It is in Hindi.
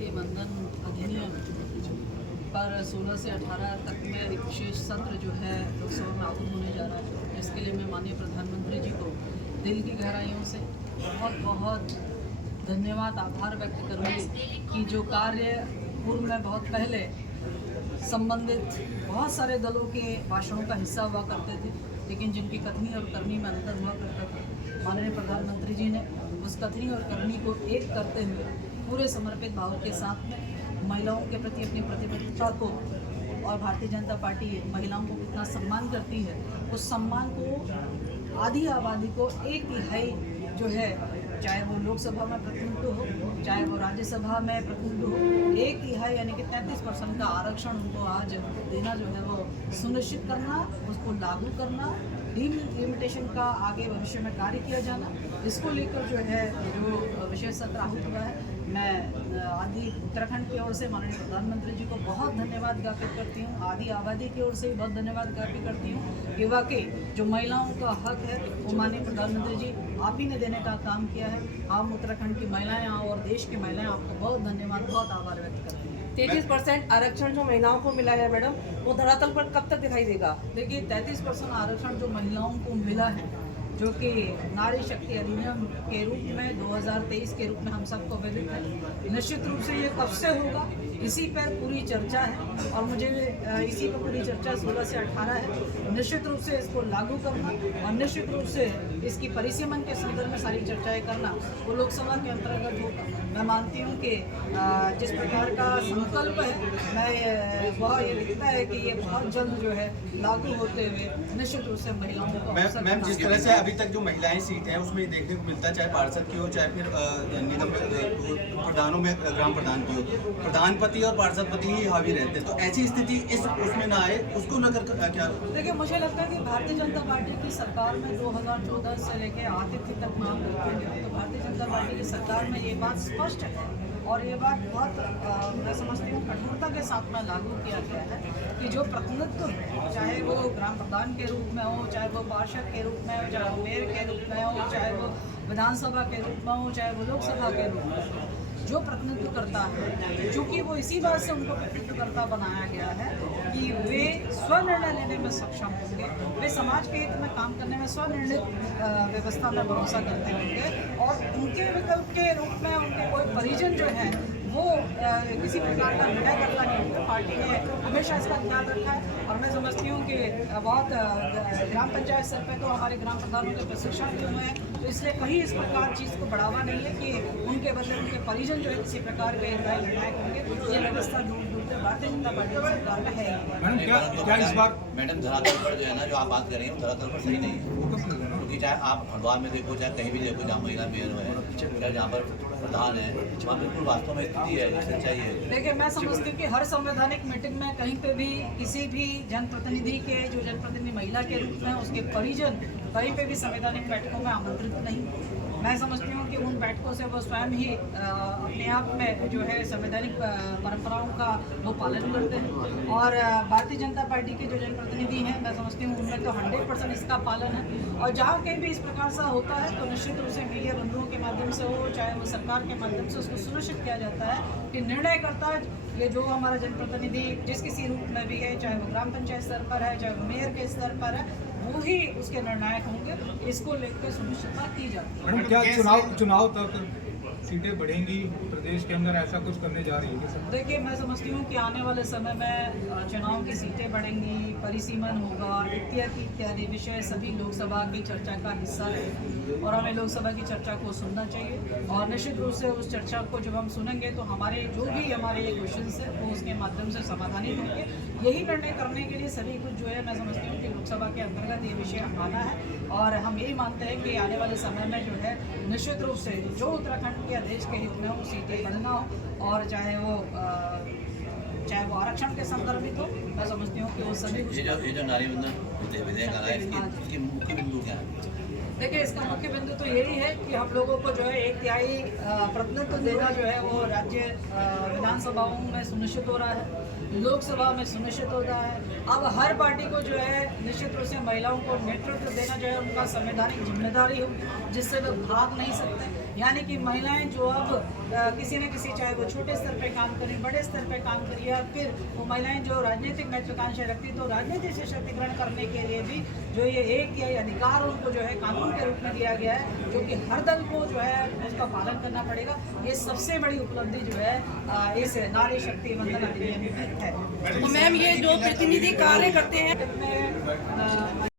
भारतीय बंधन अधिनियम पर 16 से 18 तक में एक विशेष सत्र जो है लोकसभा में आगू होने जा रहा है, जिसके लिए मैं माननीय प्रधानमंत्री जी को दिल की गहराइयों से बहुत बहुत धन्यवाद आभार व्यक्त करूँगी कि जो कार्य पूर्व में बहुत पहले संबंधित बहुत सारे दलों के भाषणों का हिस्सा हुआ करते थे, लेकिन जिनकी कथनी और करनी में अंतर हुआ करता था, माननीय प्रधानमंत्री जी ने उस कथनी और करनी को एक करते हुए पूरे समर्पित भाव के साथ में महिलाओं के प्रति अपनी प्रतिबद्धता को और भारतीय जनता पार्टी महिलाओं को कितना सम्मान करती है, उस सम्मान को आधी आबादी को 1/3 जो है, चाहे वो लोकसभा में प्रतिनिधित्व हो, चाहे वो राज्यसभा में प्रतिनिधित्व हो, 1/3 यानी कि 33% का आरक्षण उनको आज देना जो है वो सुनिश्चित करना, उसको लागू करना, डिलिमिटेशन का आगे भविष्य में कार्य किया जाना, इसको लेकर जो है जो विशेष सत्र आहूत हुआ है, मैं आदि उत्तराखंड की ओर से माननीय प्रधानमंत्री जी को बहुत धन्यवाद ज्ञापित करती हूँ, आदि आबादी की ओर से भी बहुत धन्यवाद ज्ञापित करती हूँ कि वाकई जो महिलाओं का हक है वो माननीय प्रधानमंत्री जी आप ही ने देने का काम किया है। हम उत्तराखंड की महिलाएं और देश की महिलाएं आपको बहुत धन्यवाद, बहुत आभार व्यक्त करती हैं। 33% आरक्षण जो महिलाओं को मिला है मैडम, वो धरातल पर कब तक दिखाई देगा? देखिए 33% आरक्षण जो महिलाओं को मिला है, जो कि नारी शक्ति अधिनियम के रूप में 2023 के रूप में हम सबको विदित है, निश्चित रूप से ये कब से होगा इसी पर पूरी चर्चा है और मुझे इसी पर पूरी चर्चा 16 से 18 है। निश्चित रूप से इसको लागू करना और निश्चित रूप से इसकी परिसीमन के संदर्भ में सारी चर्चाएं करना वो लोकसभा के अंतर्गत होगा। मैं मानती हूँ कि जिस प्रकार का संकल्प है, मैं वह ये दिखता है कि ये बहुत जल्द जो है लागू होते हुए निश्चित रूप से महिलाओं को मैम जिस तरह से अभी तक जो महिलाएं सीट हैं उसमें देखने को मिलता है, चाहे पार्षद की हो चाहे फिर निगम प्रधानों में ग्राम प्रधान की हो, प्रधानपति और पार्षदपति ही हावी रहते हैं, तो ऐसी स्थिति इस उसमें ना आए, उसको न कर क्या? देखिए मुझे लगता है कि भारतीय जनता पार्टी की सरकार में 2014 से लेकर आदित्य तक में हम देखेंगे तो भारतीय जनता पार्टी की सरकार में ये बात स्पष्ट है और ये बात बहुत मैं समझती हूँ कठोरता के साथ में लागू किया गया है कि जो प्रतिनिधित्व है, चाहे वो ग्राम प्रधान के रूप में हो, चाहे वो पार्षद के रूप में हो, चाहे वो मेयर के रूप में हो, चाहे वो विधानसभा के रूप में हो, चाहे वो लोकसभा के रूप में हो, जो प्रतिनिधित्व करता है, चूँकि वो इसी बात से उनको प्रतिनिधित्वकर्ता बनाया गया है कि वे स्वनिर्णय लेने में सक्षम होंगे, वे समाज के हित में काम करने में स्वनिर्णित व्यवस्था में भरोसा करते होंगे और उनके विकल्प के रूप में उनके कोई परिजन जो है वो किसी प्रकार का निर्णय करना नहीं होगा। पार्टी ने हमेशा इसका ख्याल रखा है और मैं समझती हूँ कि बहुत ग्राम पंचायत स्तर पर तो हमारे ग्राम प्रधानों के प्रशिक्षण भी हुए हैं, तो इसलिए कहीं इस प्रकार चीज़ को बढ़ावा नहीं है कि उनके बदले उनके परिजन जो है किसी प्रकार के निर्णायक होंगे। ये व्यवस्था दूर दूर से भारतीय जनता पार्टी की सरकार में है। मैडम क्या इस बार मैडम धरातल पर जो है ना, जो आप बात कर रही हैं वो धरातल पर सही नहीं है, क्योंकि चाहे आप हरिद्वार में देखो, चाहे कहीं भी देखो जहाँ महिला मेयर है, चाहे जहाँ पर प्रधान है, वहाँ बिल्कुल वास्तव में स्थिति है, सच्चाई है। देखिए मैं समझती हूँ कि हर संवैधानिक मीटिंग में कहीं पे भी किसी भी जनप्रतिनिधि के जो जनप्रतिनिधि महिला के रूप में उसके परिजन कहीं पे भी संवैधानिक बैठकों में आमंत्रित नहीं। मैं समझती हूँ कि उन बैठकों से वो स्वयं ही अपने आप में जो है संवैधानिक परंपराओं का वो पालन करते हैं और भारतीय जनता पार्टी के जो जनप्रतिनिधि हैं, मैं समझती हूँ उनमें तो 100% इसका पालन है और जहाँ कहीं भी इस प्रकार से होता है तो निश्चित रूप से मीडिया बंधुओं के माध्यम से हो, चाहे वो सरकार के माध्यम से उसको सुनिश्चित किया जाता है कि निर्णयकर्ता ये जो हमारा जनप्रतिनिधि जिस किसी रूप में भी है, चाहे वो ग्राम पंचायत स्तर पर है, चाहे वो मेयर के स्तर पर है, वो ही उसके निर्णायक होंगे। इसको लेकर सुनिश्चितता की जाती है। मैडम क्या चुनाव तक सीटें बढ़ेंगी प्रदेश के अंदर, ऐसा कुछ करने जा रही है? देखिए मैं समझती हूँ कि आने वाले समय में चुनाव की सीटें बढ़ेंगी, परिसीमन होगा, इत्यादि विषय सभी लोकसभा की चर्चा का हिस्सा रहेगा और हमें लोकसभा की चर्चा को सुनना चाहिए और निश्चित रूप से उस चर्चा को जब हम सुनेंगे तो हमारे जो भी हमारे ये क्वेश्चंस है वो उसके माध्यम से समाधानित होंगे। यही निर्णय करने के लिए सभी कुछ जो है मैं समझती हूँ कि लोकसभा के अंतर्गत ये विषय आना है और हम यही मानते हैं कि आने वाले समय में जो है निश्चित रूप से जो उत्तराखंड के देश के हित में हो, सीटें बढ़ना हो और चाहे वो आरक्षण के संदर्भित हो, मैं समझती हूँ कि वो सभी ये जो नारी बंधन विधेयक आ रहा है, इसकी मुख्य बिंदु क्या है? देखिए इसका मुख्य बिंदु तो यही है कि हम लोगों को जो है 1/3 प्रतिनिधित्व देना जो है वो राज्य विधानसभाओं में सुनिश्चित हो रहा है, लोकसभा में सुनिश्चित हो रहा है। अब हर पार्टी को जो है निश्चित रूप से महिलाओं को नेतृत्व देना जो है उनका संवैधानिक जिम्मेदारी हो, जिससे वे भाग नहीं सकते। यानी कि महिलाएं जो अब किसी न किसी, चाहे वो छोटे स्तर पे काम करें, बड़े स्तर पे काम करें, या फिर वो महिलाएं जो राजनीतिक महत्वाकांक्षा रखती है, तो राजनीति से सशक्तिकरण करने के लिए भी जो ये एक या अधिकार उनको जो है कानून के रूप में दिया गया है, जो कि हर दल को जो है उसका पालन करना पड़ेगा। ये सबसे बड़ी उपलब्धि जो है इस नारी शक्ति वंदन अधिनियम की है। तो मैम, ये जो प्रतिनिधि कार्य करते हैं